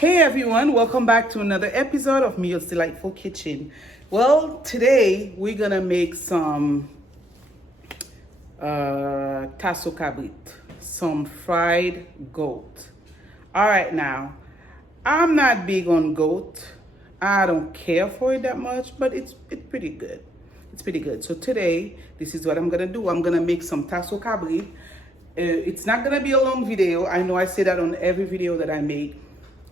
Hey everyone, welcome back to another episode of Meals Delightful Kitchen. Well, today we're gonna make some Tassot Cabrit, some fried goat. All right, now I'm not big on goat. I don't care for it that much, but it's pretty good. It's pretty good. So today, this is what I'm gonna do. I'm gonna make some Tassot Cabrit. It's not gonna be a long video. I know I say that on every video that I make.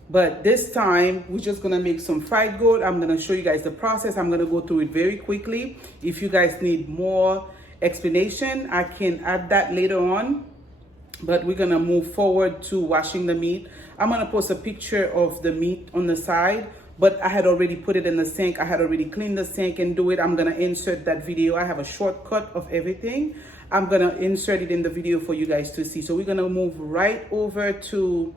But this time, we're just gonna make some fried goat. I'm gonna show you guys the process. I'm gonna go through it very quickly. If you guys need more explanation, I can add that later on. But we're gonna move forward to washing the meat. I'm gonna post a picture of the meat on the side, but I had already put it in the sink. I had already cleaned the sink and do it. I'm gonna insert that video. I have a shortcut of everything. I'm gonna insert it in the video for you guys to see. So we're gonna move right over to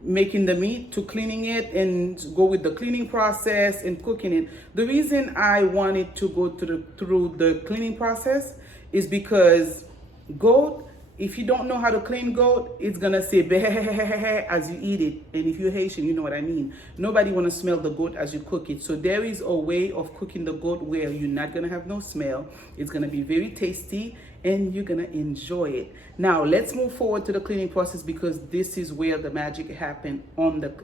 making the meat, to cleaning it, and go with the cleaning process and cooking it. The reason I wanted to go through the cleaning process is because goat, if you don't know how to clean goat, it's gonna say "Bah" as you eat it. And if you're Haitian, you know what I mean. Nobody wanna smell the goat as you cook it. So there is a way of cooking the goat where you're not gonna have no smell. It's gonna be very tasty and you're gonna enjoy it. Now let's move forward to the cleaning process, because this is where the magic happened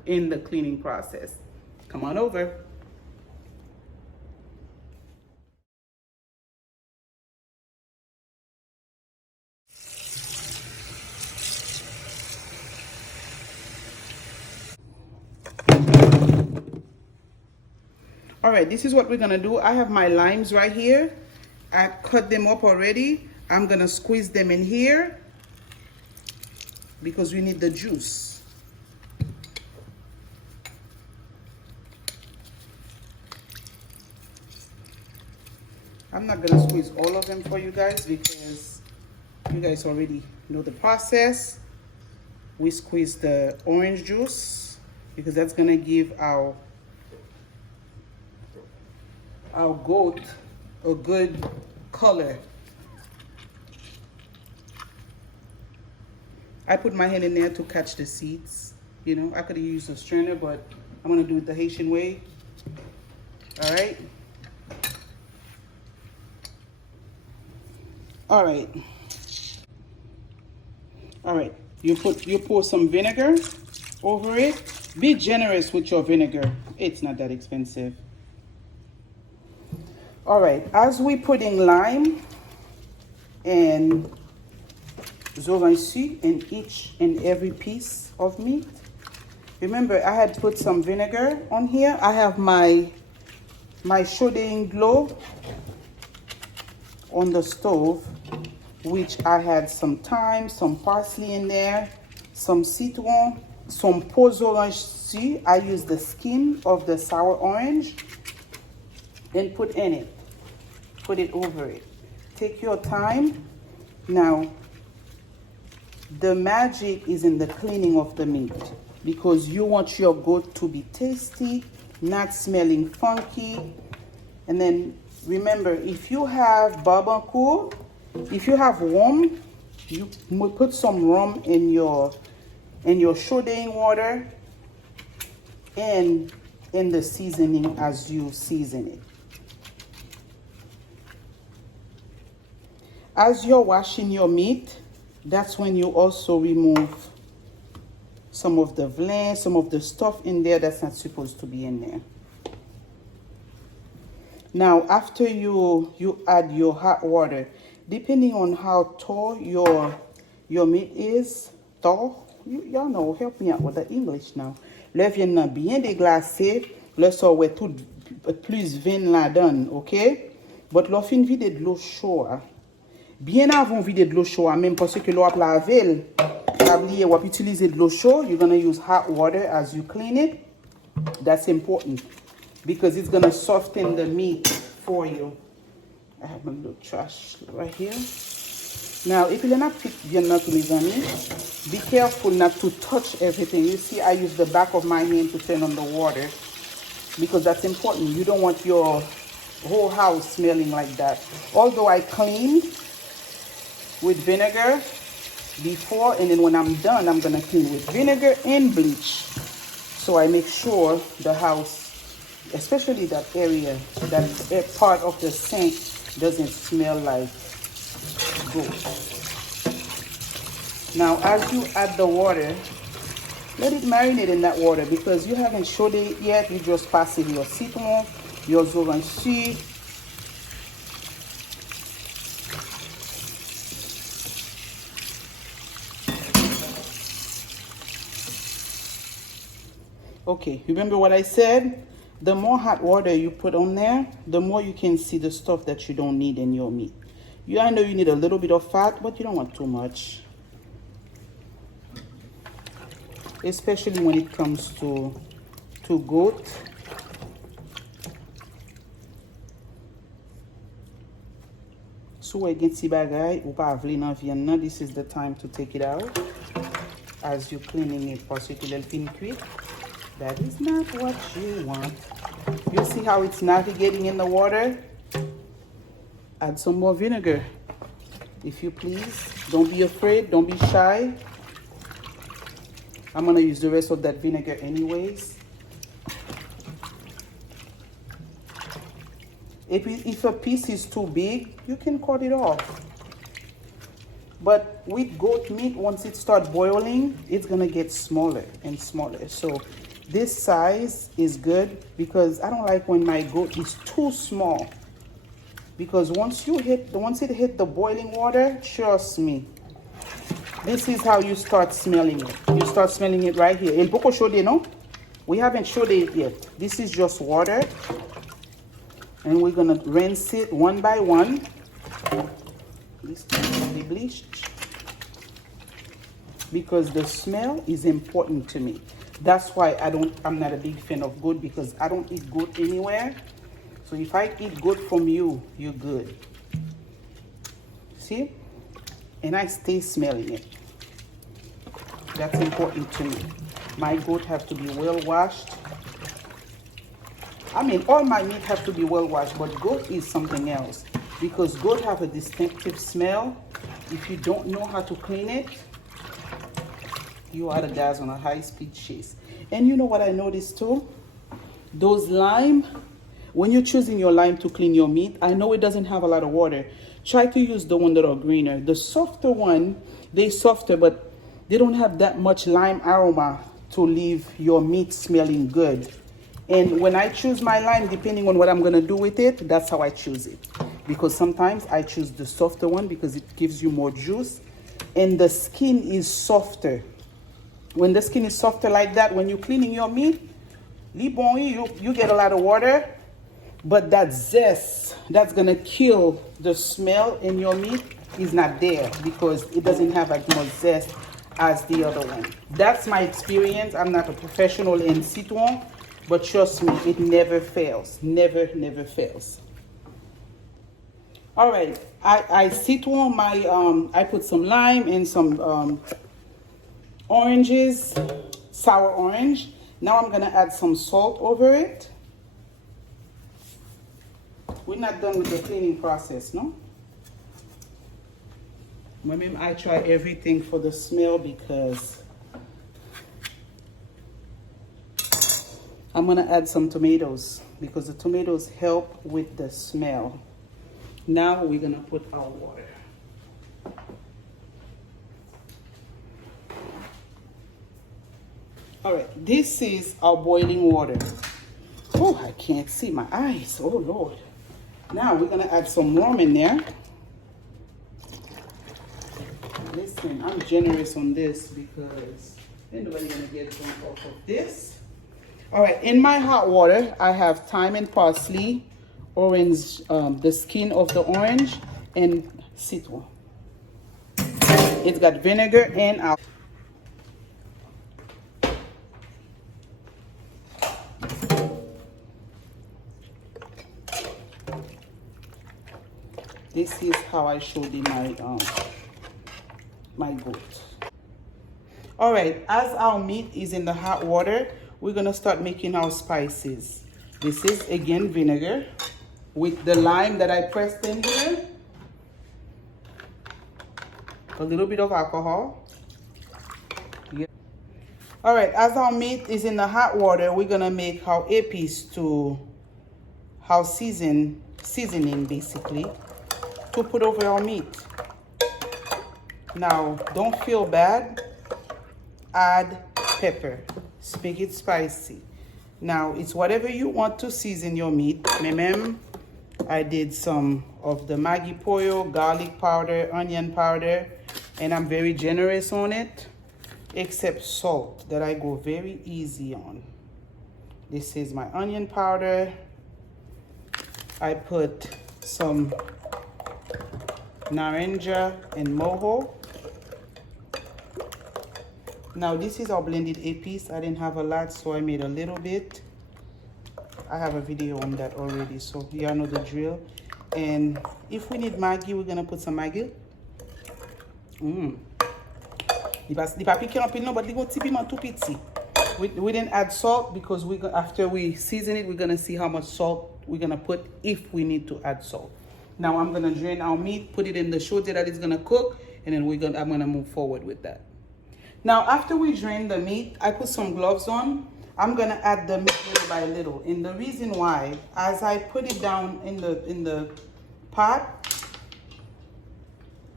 in the cleaning process. Come on over. All right, this is what we're gonna do. I have my limes right here. I cut them up already. I'm gonna squeeze them in here because we need the juice. I'm not gonna squeeze all of them for you guys because you guys already know the process. We squeeze the orange juice because that's gonna give our goat a good color. I put my hand in there to catch the seeds. You know, I could have used a strainer, but I'm gonna do it the Haitian way. All right. All right. All right. You pour some vinegar over it. Be generous with your vinegar. It's not that expensive. All right. As we putting lime and zorancy in each and every piece of meat. Remember, I had put some vinegar on here. I have my chauding globe on the stove, which I had some thyme, some parsley in there, some citron, some peaux orange. I used the skin of the sour orange and put in it. Put it over it. Take your time. Now, the magic is in the cleaning of the meat, because you want your goat to be tasty, not smelling funky. And then remember, if you have barbecue, if you have rum, you put some rum in your chauding water and in the seasoning as you season it. As you're washing your meat, that's when you also remove some of the blend, some of the stuff in there that's not supposed to be in there. Now, after you add your hot water, depending on how tall your meat is, tall, y'all know, help me out with the English now. Le viande nan bien déglacé, le so wè tout plus vin la donne, ok? But lo fin vide de l'eau chaude. Bien avant vide de l'eau chaude, même parce que l'eau a lavé, tablier ou utiliser de l'eau chaude, you're gonna use hot water as you clean it. That's important because it's gonna soften the meat for you. I have my little trash right here. Now, if you're not bien not mes amis, be careful not to touch everything. You see, I use the back of my hand to turn on the water because that's important. You don't want your whole house smelling like that. Although I cleaned with vinegar before, and then when I'm done, I'm gonna clean with vinegar and bleach. So I make sure the house, especially that area, that part of the sink doesn't smell like goat. Now, as you add the water, let it marinate in that water because you haven't showed it yet. You just passed your citron, your zorancy. Okay, remember what I said? The more hot water you put on there, the more you can see the stuff that you don't need in your meat. I know you need a little bit of fat, but you don't want too much. Especially when it comes to goat. So again, si bagay, ou pa vle nan viande nan, this is the time to take it out. As you're cleaning it, parce que l'el fin cuit. That is not what you want. You see how it's navigating in the water? Add some more vinegar, if you please. Don't be afraid, don't be shy. I'm gonna use the rest of that vinegar anyways. If a piece is too big, you can cut it off. But with goat meat, once it starts boiling, it's gonna get smaller and smaller. So this size is good because I don't like when my goat is too small. Because once it hit the boiling water, trust me, this is how you start smelling it. You start smelling it right here. El poco chaude, no? We haven't showed it yet. This is just water. And we're gonna rinse it one by one. This can be bleached. Because the smell is important to me. That's why I'm not a big fan of goat because I don't eat goat anywhere. So if I eat goat from you, you're good. See? And I stay smelling it. That's important to me. My goat have to be well washed. I mean, all my meat have to be well washed, but goat is something else. Because goat have a distinctive smell. If you don't know how to clean it, you are the guys on a high-speed chase. And you know what I noticed too? Those lime, when you're choosing your lime to clean your meat, I know it doesn't have a lot of water. Try to use the one that are greener. The softer one, they're softer, but they don't have that much lime aroma to leave your meat smelling good. And when I choose my lime, depending on what I'm gonna do with it, that's how I choose it. Because sometimes I choose the softer one because it gives you more juice. And the skin is softer. When the skin is softer like that, when you're cleaning your meat, you get a lot of water, but that zest that's gonna kill the smell in your meat is not there because it doesn't have as much zest as the other one. That's my experience. I'm not a professional in citron, but trust me, it never fails. Never, never fails. All right, I citron my, I put some lime and some oranges, sour orange. Now I'm gonna add some salt over it. We're not done with the cleaning process, no? I try everything for the smell because I'm gonna add some tomatoes because the tomatoes help with the smell. Now we're gonna put our water. All right, this is our boiling water. Oh, I can't see my eyes. Oh, Lord. Now we're gonna add some warm in there. Listen, I'm generous on this because ain't nobody gonna get drunk off of this. All right, in my hot water, I have thyme and parsley, orange, the skin of the orange, and citron. It's got vinegar and alcohol. This is how I showed you my goat. All right, as our meat is in the hot water, we're gonna start making our spices. This is again vinegar with the lime that I pressed in here. A little bit of alcohol. Yeah. All right, as our meat is in the hot water, we're gonna make our épices to our seasoning basically to put over our meat. Now, don't feel bad. Add pepper. Make it spicy. Now, it's whatever you want to season your meat. I did some of the Maggi pollo, garlic powder, onion powder, and I'm very generous on it, except salt that I go very easy on. This is my onion powder. I put some naranja and mojo. Now this is our blended épices. I didn't have a lot, so I made a little bit. I have a video on that already, so y'all know the drill. And if we need Maggi, we're gonna put some Maggi. Di pa piqué un but di go tipiment tout petit. We didn't add salt because after we season it, we're gonna see how much salt we're gonna put if we need to add salt. Now I'm gonna drain our meat, put it in the shote that it's gonna cook, and then I'm gonna move forward with that. Now after we drain the meat, I put some gloves on. I'm gonna add the meat little by little, and the reason why, as I put it down in the pot,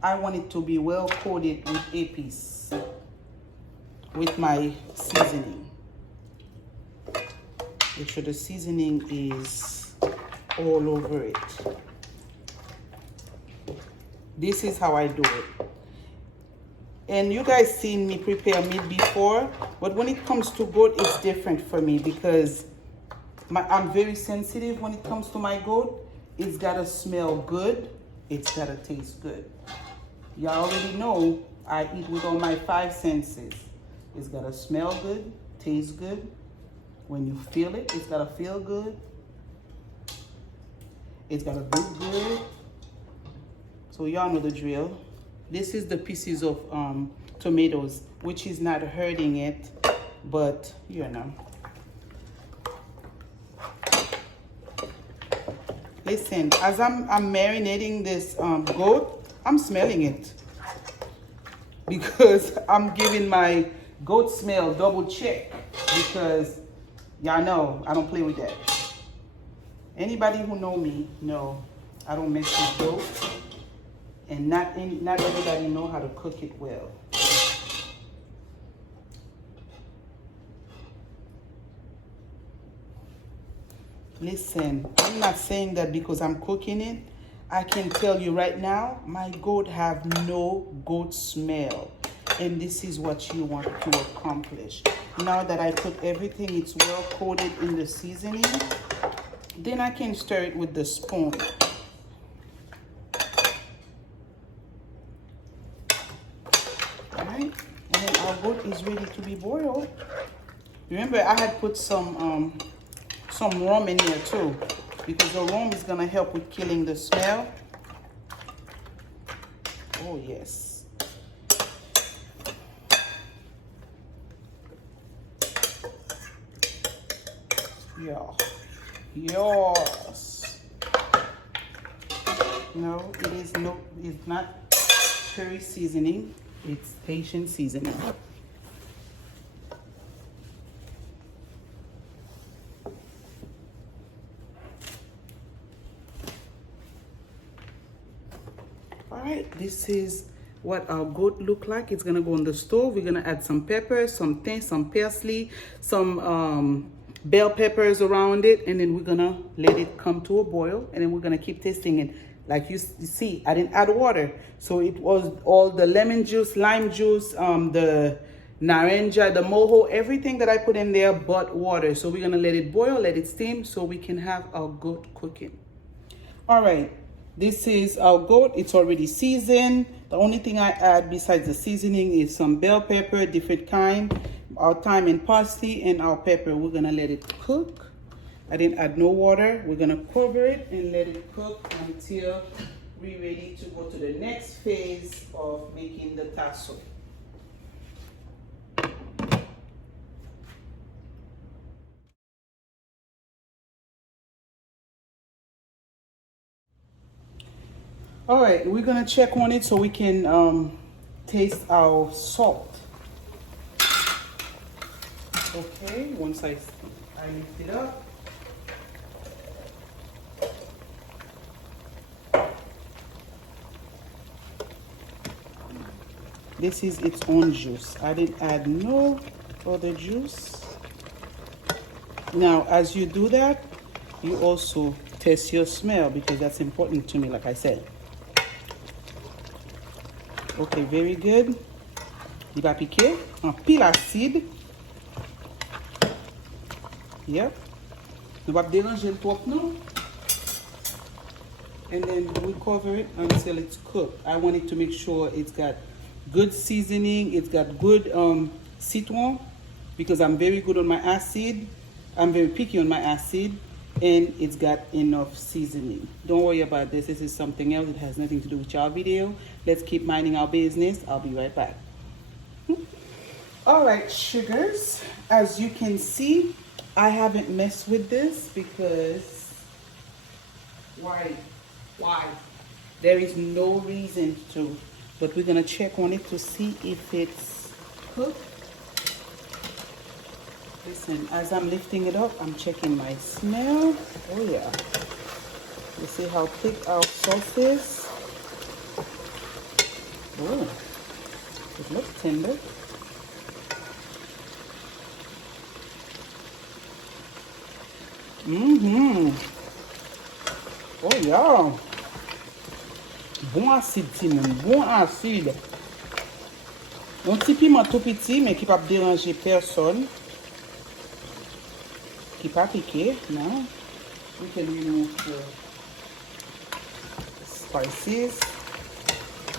I want it to be well coated with épices, with my seasoning. Make sure the seasoning is all over it. This is how I do it. And you guys seen me prepare meat before, but when it comes to goat, it's different for me because I'm very sensitive when it comes to my goat. It's gotta smell good. It's gotta taste good. Y'all already know I eat with all my 5 senses. It's gotta smell good, taste good. When you feel it, it's gotta feel good. It's gotta look good. So y'all know the drill. This is the pieces of tomatoes, which is not hurting it, but you know. Listen, as I'm marinating this goat, I'm smelling it because I'm giving my goat smell double check because y'all know I don't play with that. Anybody who know me know I don't mess with goat. And not everybody know how to cook it well. Listen, I'm not saying that because I'm cooking it. I can tell you right now, my goat have no goat smell. And this is what you want to accomplish. Now that I put everything, it's well coated in the seasoning, then I can stir it with the spoon. And then our goat is ready to be boiled. Remember, I had put some rum in here too, because the rum is gonna help with killing the smell. Oh yes. Yeah. Yes. No, it's not curry seasoning. It's Haitian seasoning. All right, this is what our goat look like. It's gonna go on the stove. We're gonna add some pepper, some things, some parsley, some bell peppers around it, and then we're gonna let it come to a boil, and then we're gonna keep tasting it. Like you see, I didn't add water. So it was all the lemon juice, lime juice, the naranja, the mojo, everything that I put in there but water. So we're gonna let it boil, let it steam so we can have our goat cooking. All right, this is our goat. It's already seasoned. The only thing I add besides the seasoning is some bell pepper, different kind, our thyme and parsley, and our pepper. We're gonna let it cook. I didn't add no water. We're gonna cover it and let it cook until we're ready to go to the next phase of making the tassot. All right, we're gonna check on it so we can taste our salt. Okay, once I lift it up. This is its own juice. I didn't add no other juice. Now, as you do that, you also test your smell because that's important to me, like I said. Okay, very good. Il va piquer en pile acide. Yep. Ne va pas déranger le trop non. And then we cover it until it's cooked. I want it to make sure it's got good seasoning, it's got good citron, because I'm very good on my acid. I'm very picky on my acid, and it's got enough seasoning. Don't worry about this. This is something else. It has nothing to do with your video. Let's keep minding our business. I'll be right back. All right, sugars. As you can see, I haven't messed with this because why? There is no reason to, but we're gonna check on it to see if it's cooked. Listen, as I'm lifting it up, I'm checking my smell. Oh yeah. You see how thick our sauce is? Oh, it looks tender. Oh yeah. Bon acide, Timon. Bon acide. Un petit piment tout petit, mais qui ne va pas déranger personne. Qui pas piqué, no. We can remove the spices.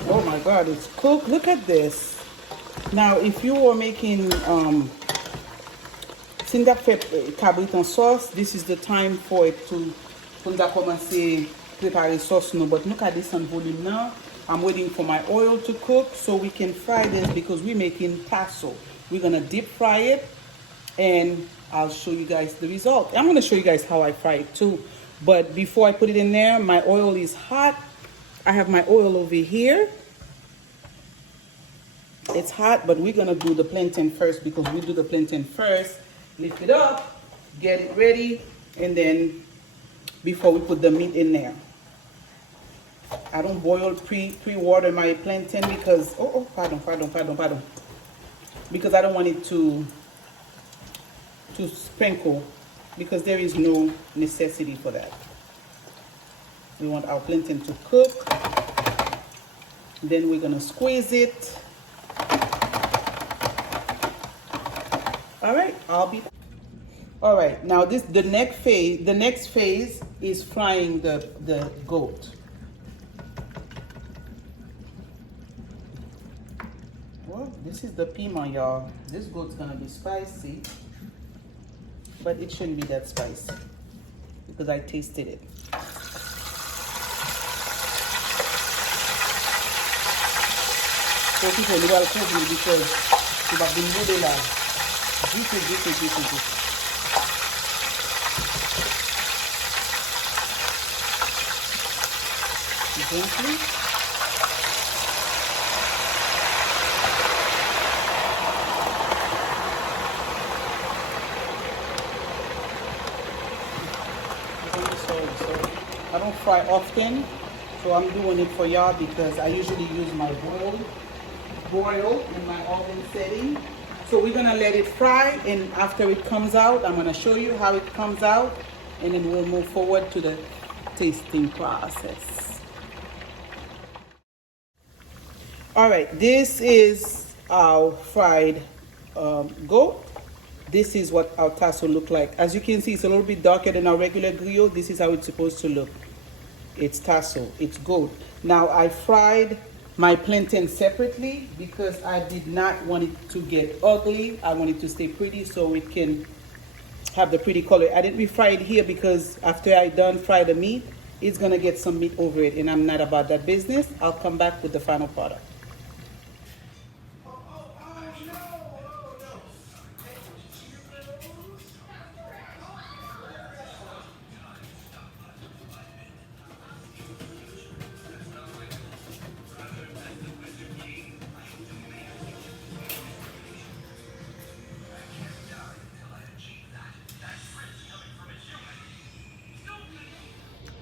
Oh my God, it's cooked. Look at this. Now, if you were making Cabrit en sauce, this is the time for it to commencer préparer sauce no. But look at this on volume now. I'm waiting for my oil to cook so we can fry this because we're making tassot. We're gonna deep fry it, and I'll show you guys the result. I'm gonna show you guys how I fry it too. But before I put it in there, my oil is hot. I have my oil over here. It's hot, but we're gonna do the plantain first because we do the plantain first. Lift it up, get it ready, and then before we put the meat in there. I don't boil pre-water my plantain because pardon. Because I don't want it to sprinkle, because there is no necessity for that. We want our plantain to cook. Then we're gonna squeeze it. All right, all right, now the next phase is frying the goat. Well, this is the piment, y'all. This goat's gonna be spicy, but it shouldn't be that spicy because I tasted it. So people, you gotta cook me because you have been really loud. Gently. I don't fry often, so I'm doing it for y'all because I usually use my broil in my oven setting. So we're gonna let it fry, and after it comes out, I'm gonna show you how it comes out, and then we'll move forward to the tasting process. All right, this is our fried goat. This is what our tassot look like. As you can see, it's a little bit darker than our regular griot. This is how it's supposed to look. It's tassot, it's goat. Now I fried my plantain separately because I did not want it to get ugly. I want it to stay pretty so it can have the pretty color. I didn't refry it here because after I done fry the meat, it's gonna get some meat over it, and I'm not about that business. I'll come back with the final product.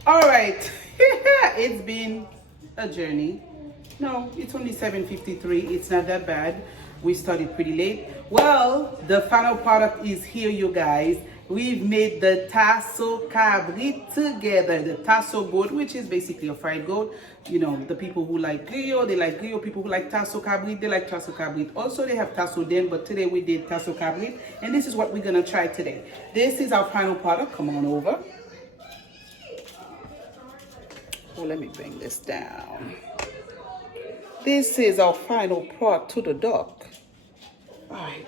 All right. It's been a journey. No, it's only 7:53. It's not that bad. We started pretty late. Well, the final product is here, you guys. We've made the Tassot Cabrit together. The Tassot goat, which is basically a fried goat. You know, the people who like griot, they like griot. People who like Tassot Cabrit, they like Tassot Cabrit. Also, they have Tassot Den, but today we did Tassot Cabrit. And this is what we're going to try today. This is our final product. Come on over. Oh, let me bring this down. This is our final product to the duck. All right.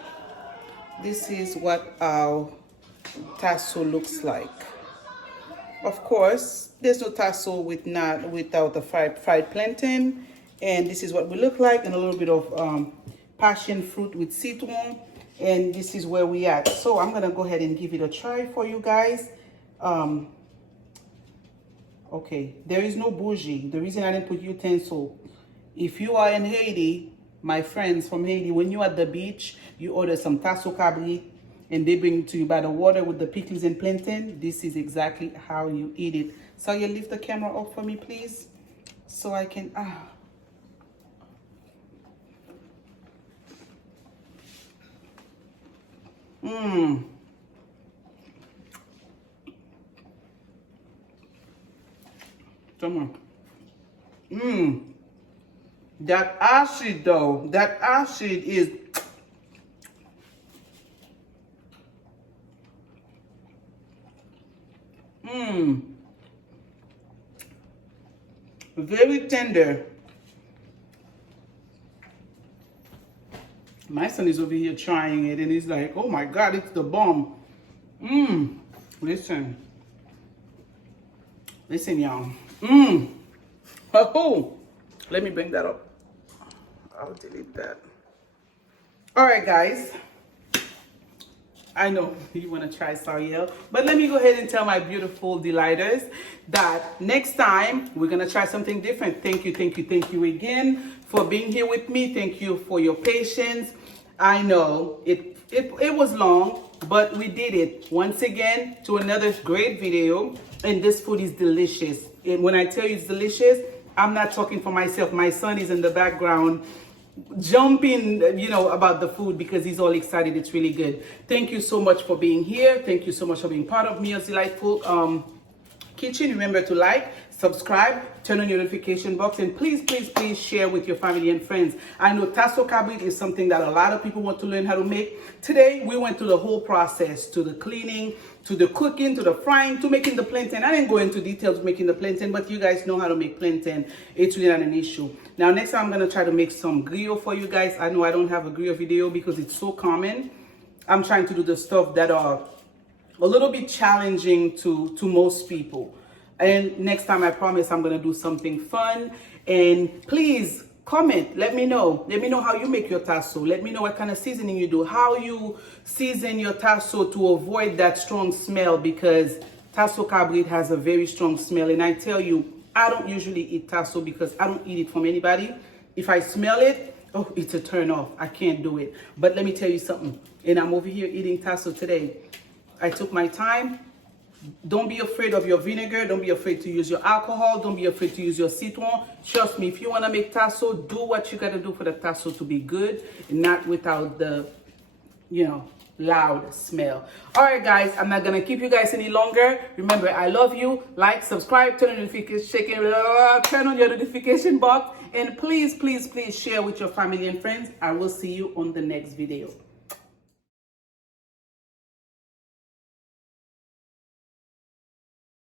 This is what our tassot looks like. Of course, there's no tassot without the fried plantain. And this is what we look like, and a little bit of passion fruit with citron. And this is where we at. So I'm gonna go ahead and give it a try for you guys. Okay, there is no bougie. The reason I didn't put utensil, if you are in Haiti, my friends from Haiti, when you're at the beach, you order some Tassot Cabrit and they bring it to you by the water with the pickles and plantain. This is exactly how you eat it. So you lift the camera up for me, please, so I can, Come on. That acid though, that acid is very tender. My son is over here trying it and he's like, oh my God, it's the bomb. Listen, y'all. Oh, let me bring that up. I'll delete that. All right, guys. I know you want to try Sariel, but let me go ahead and tell my beautiful delighters that next time we're going to try something different. Thank you again for being here with me. Thank you for your patience. I know it was long, but we did it once again to another great video, and this food is delicious. And when I tell you it's delicious, I'm not talking for myself. My son is in the background jumping, you know, about the food because he's all excited. It's really good. Thank you so much for being here. Thank you so much for being part of Mia's Delightful Kitchen. Remember to like, subscribe, turn on your notification box, and please share with your family and friends. I know Tassot Cabrit is something that a lot of people want to learn how to make. Today we went through the whole process, to the cleaning, to the cooking, to the frying, to making the plantain. I didn't go into details of making the plantain, but you guys know how to make plantain. It's really not an issue. Now next time I'm going to try to make some griot for you guys. I know I don't have a griot video because it's so common. I'm trying to do the stuff that are a little bit challenging to most people. And next time I promise I'm going to do something fun. And please comment, let me know how you make your tassot. Let me know what kind of seasoning you do, how you season your tassot to avoid that strong smell, because Tassot Cabrit has a very strong smell. And I tell you, I don't usually eat tassot because I don't eat it from anybody. If I smell it, oh, it's a turn off. I can't do it. But let me tell you something. And I'm over here eating tassot today. I took my time. Don't be afraid of your vinegar. Don't be afraid to use your alcohol. Don't be afraid to use your citron. Trust me, if you want to make tassot, do what you got to do for the tassot to be good, and not without the, loud smell. All right, guys, I'm not going to keep you guys any longer. Remember, I love you. Like, subscribe, turn on your notification box, and please share with your family and friends. I will see you on the next video.